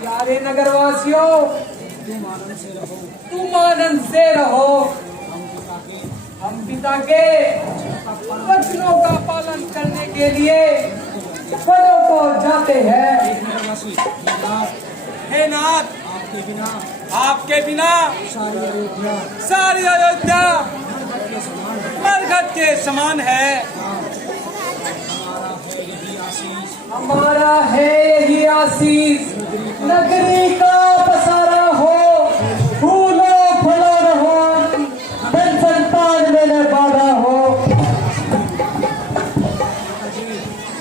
प्यारे नगरवासियों, तुम आनंद से रहो। हम पिता के वचनों का पालन करने के लिए वनों को जाते हैं। हे नाथ, आपके बिना सारी अयोध्या मरघट के समान है। हमारा है यही आशीष, नगरी का पसारा हो, फूलों फलों रहो, धन संतान में न बाधा हो।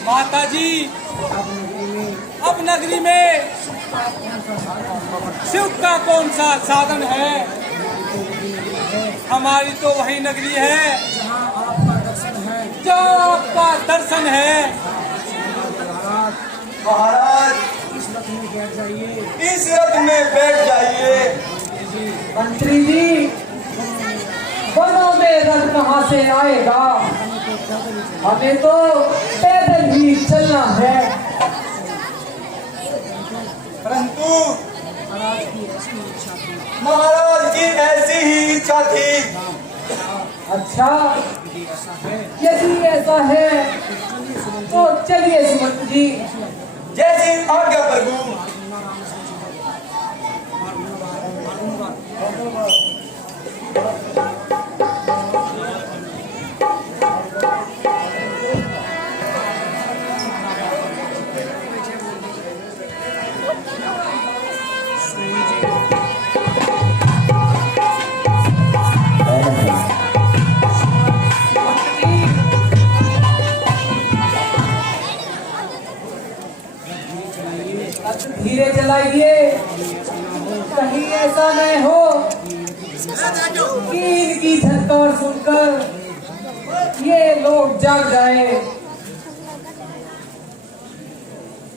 माता जी, अब नगरी में शिव का कौन सा साधन है? हमारी तो वही नगरी है जहाँ आपका दर्शन है। महाराज, इस रथ में बैठ जाइए। मंत्री जी, वनों में रथ कहाँ से आएगा? हमें तो पैदल ही चलना है। परंतु महाराज की ऐसी ही इच्छा थी। अच्छा, यदि ऐसा है तो चलिए सुमंत जी। जैसी आज्ञा प्रभु। धीरे चलाइए, कहीं ऐसा न हो कि इनकी झनकार सुनकर ये लोग जाग जाए।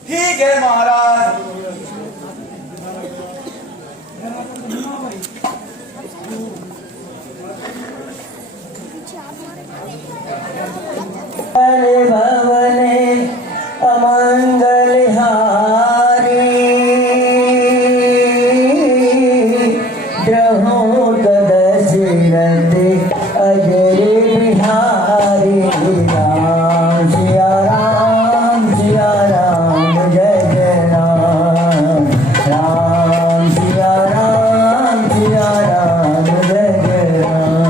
ठीक है महाराज। भवने अमंगल दशरथ अजय बिहारी। राम सिया राम जय जय राम। राम सिया राम जय जय राम।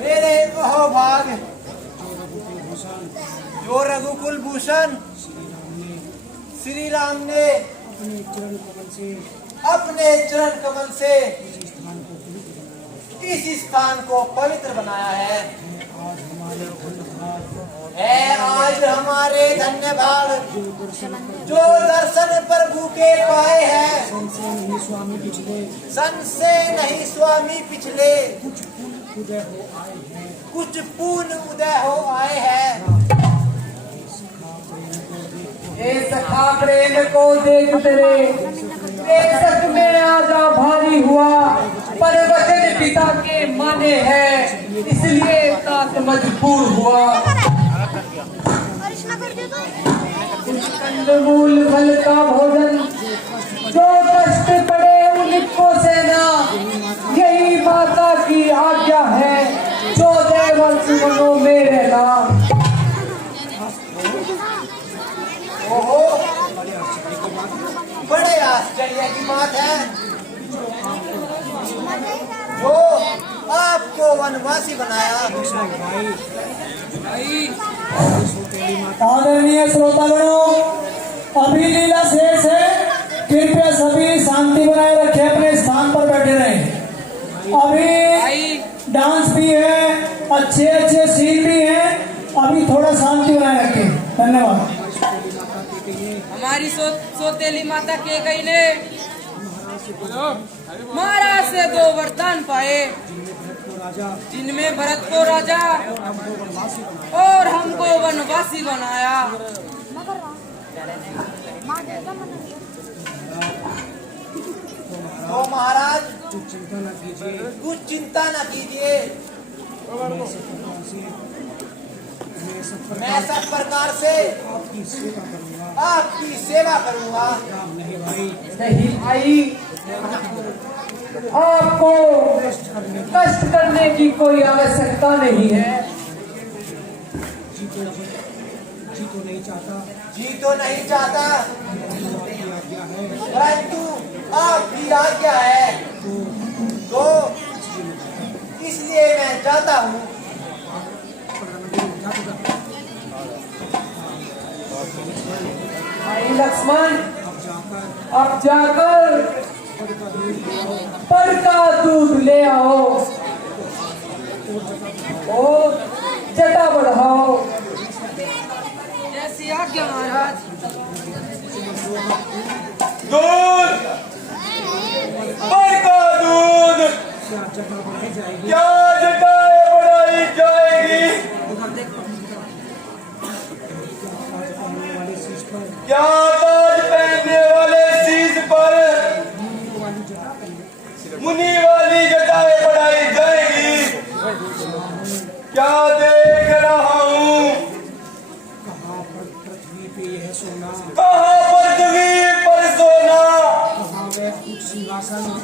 मेरे अहोभाग जो रघुकुल भूषण श्री राम ने अपने चरण कमल से इस स्थान को पवित्र बनाया है आज हमारे धन्य भाग जो दर्शन प्रभु के पाए हैं। सन से नहीं स्वामी पिछले कुछ पूर्ण उदय हो आए हैं। सखा प्रेम को देख तेरे एक सच में आजा भारी हुआ, पर वचन पिता के माने हैं इसलिए तात मजबूर हुआ। कंदमूल फल का भोजन जो कष्ट पड़े उनको सेना, यही माता की आज्ञा है जो देवल सुमनों में रहना। ओहो, बड़े आश्चर्य की बात है जो आपको वनवासी बनाया। आदरणीय श्रोतागणों, अभी लीला शेष है, कृपया सभी शांति बनाए रखें, अपने स्थान पर बैठे रहें। अभी भाई। डांस भी है, अच्छे अच्छे सीन भी हैं। अभी थोड़ा शांति बनाए रखें। धन्यवाद। हमारी सौतेली माता के गई ने महाराज से 2 वरदान पाए, जिनमें भरत को राजा और हमको वनवासी बनाया। तो महाराज कुछ चिंता न कीजिए, मैं सब प्रकार से आपकी सेवा करूंगा। नहीं भाई, आपको कष्ट करने की कोई आवश्यकता नहीं है। जी तो नहीं चाहता, परंतु आपकी आज्ञा है, तो इसलिए मैं चाहता हूँ। भाई लक्ष्मण, अब जाकर पर का दूध ले आओ और जटा बढ़ाओ। जैसी आज्ञा महाराज। दूध, पर का दूध, क्या जटाएं बढ़ाई जाएगी? क्या ताज पहनने वाले शीश पर मुनि वाली जटाएं बढ़ाई जाएगी? क्या देख रहा हूँ? कहाँ पर पृथ्वी पर सोना,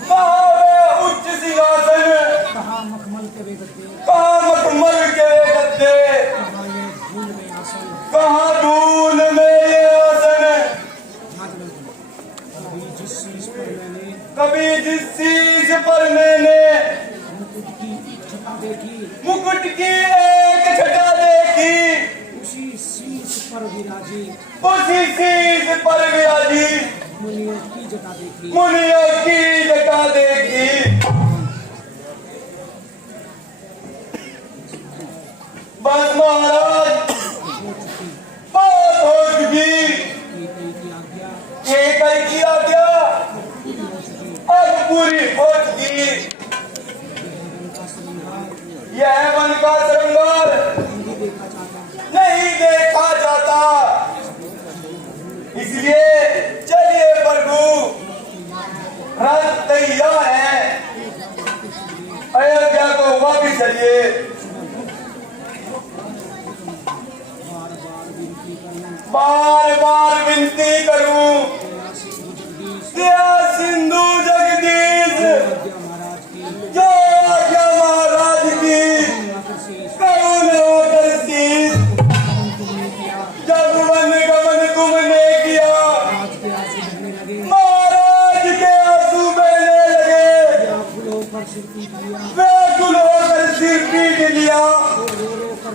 कहाँ वह उच्च सिंहासन, कहाँ मखमल के गद्दे, कहाँ धूल में ये आसन। कभी जिस शीश पर मैंने मुकुट की एक छटा देखी, उसी शीश पर विराजी मुनियों की जटा देखी। बस महाराज, बात हो चुकी। एक की आज्ञा अब पूरी हो चुकी। यह वन का श्रृंगार नहीं देखा जाता, इसलिए चलिए प्रभु, रथ तैयार है, अयोध्या को वापिस चलिए। बार बार विनती करूं, दया सिंधु जगदीश, जो आज्ञा महाराज की, करुण होकर शीश। जब वन गमन तुमने किया, महाराज के आंसू बहने लगे, व्याकुल होकर सिर पीट लिया, रो कर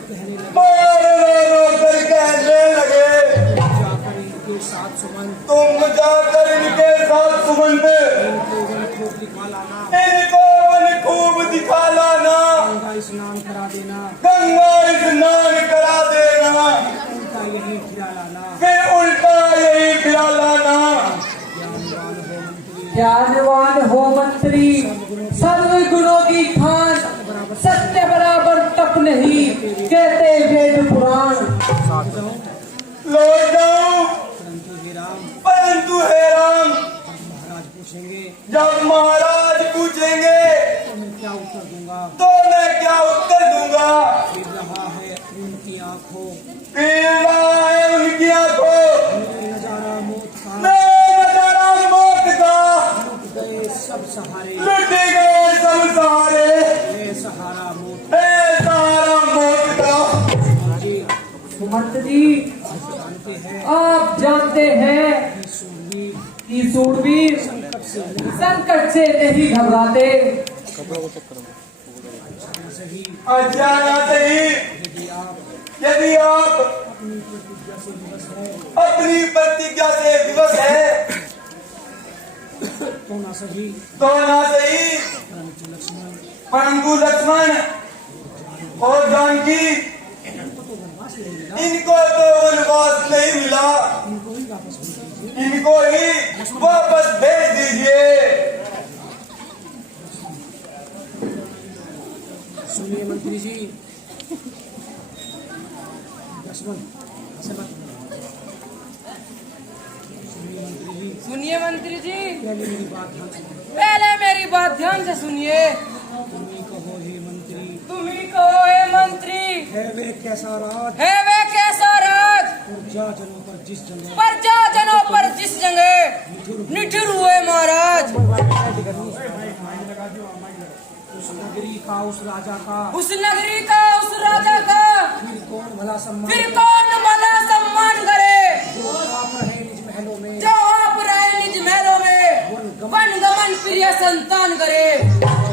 कहने लगे, तुम जाकर इनके साथ सुमंत इनको वन खूब दिखा लाना, गंगा स्नान करा देना, फिर उल्टा यही खिला लाना। ज्ञानवान हो मंत्री, सर्व गुणों की खान, सत्य बराबर तप नहीं, कहते वेद पुराण। लौट जाऊं, परंतु हे राम, जब महाराज पूछेंगे तो मैं क्या उत्तर दूंगा? फिर रहा है उनकी आंखों, नजारा मौत का, लुट गए सब सहारे, है सहारा मौत का। मंत्री, आप जानते हैं कि सूरवीर संकट से नहीं घबराते। अजाना सही, यदि आप अपनी प्रतिज्ञा से विवश है तो ना सही, परंतु लक्ष्मण और जानकी इनको तो वनवास नहीं मिला, इनको ही वापस भेज दीजिए। सुनिए मंत्री जी, लक्ष्मण सुनिए मंत्री जी, पहले मेरी बात ध्यान से पहले मेरी बात ध्यान से सुनिए। तुम्ही कहो हे मंत्री, तुम्ही कहो हे मंत्री, है वे कैसा राज है वे कैसा राज प्रजा जनों पर जिस जगह प्रजा जनों पर जिस जगह निठुर हुए महाराज। उस नगरी का उस राजा का उस नगरी का उस राजा का फिर कौन भला सम्मान फिर कौन भला सम्मान करे, जो आप रहे निज महलों में, जो आप रहे निज महलों में वन गमन प्रिय संतान करे।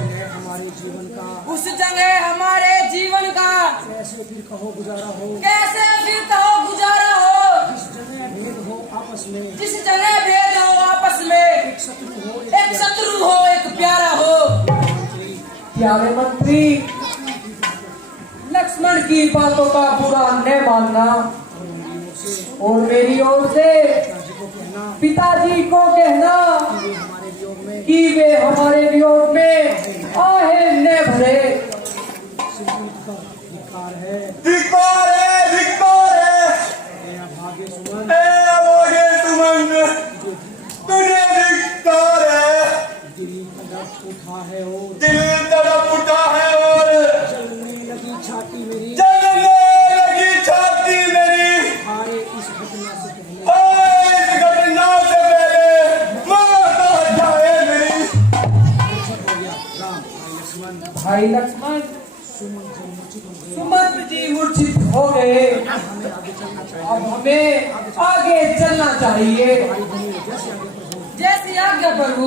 है हमारे जीवन का उस जगह हमारे जीवन का कैसे फिर कहो गुजारा हो, कैसे फिर कहो गुजारा हो। जिस जगह भेद हो आपस में, जिस जगह भेद हो आपस में, एक शत्रु हो एक शत्रु हो एक प्यारा हो। प्यारे मंत्री, लक्ष्मण की बातों का बुरा न मानना और मेरी ओर से पिताजी को कहना हमारे वियोग में कि वे हमारे वियोग में आहे न भरे। धिक्कार है, धिक्कार है, धिक्कार है। भाग्य सुमन, ए अभागे सुमन, तुझे धिक्कार है। दिल तड़प उठा है और दिल तड़प उठा है और जलने लगी छाती मेरी, जलने लगी छाती मेरी। आए इस घटना से पहले इस घटना से पहले मौत आ जाए मेरी। राम भाई लक्ष्मण, भाई लक्ष्मण, सुमन जी मूर्छित हो गए। सुमंत जी मूर्छित हो गए। हमें आगे चलना चाहिए, अब हमें आगे चलना चाहिए। भाई बहन जैसे आगे प्रभु। जैसी आज्ञा प्रभु।